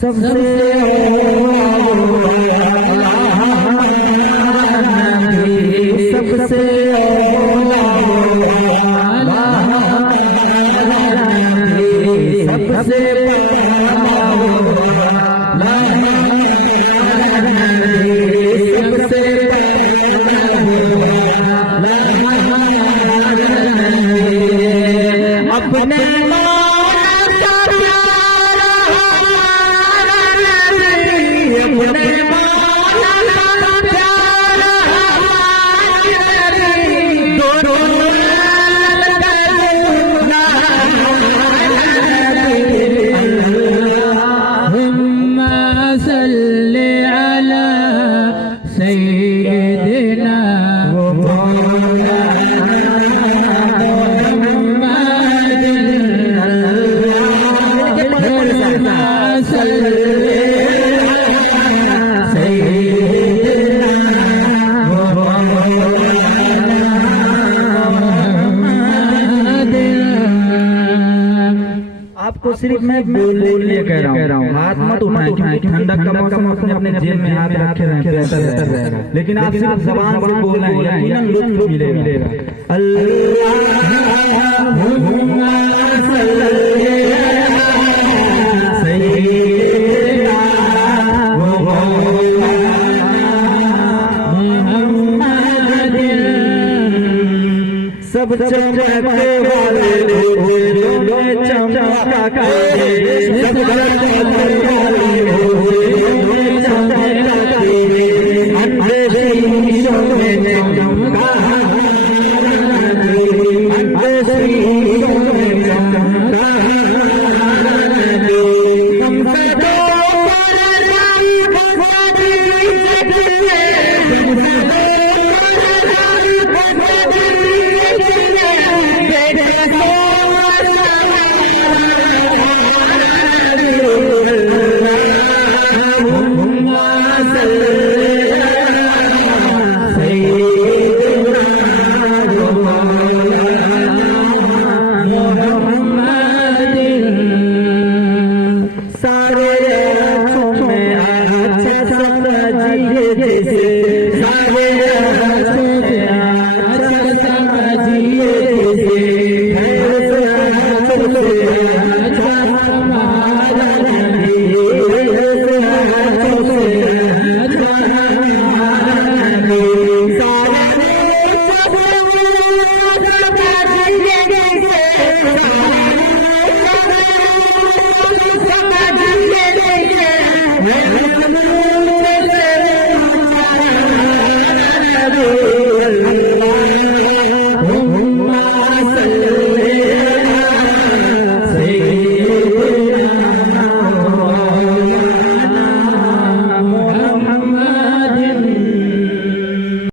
सबसे सबसे अपने आपको सिर्फ मैं बोलने कह रहा हूँ, हाथ मत उठाएं क्योंकि ठंडक का मौसम अपने अपने जेब में हाथ रखे रहते हैं, लेकिन आप सिर्फ जबान से बोलना है, यकीनन लुत्फ मिलेगा। सब चमकते वाले चमका करे, सब चमकते वाले चमका करे, अंधेरे शीशों में चमका, अंधेरे शीशों में चमका। Allah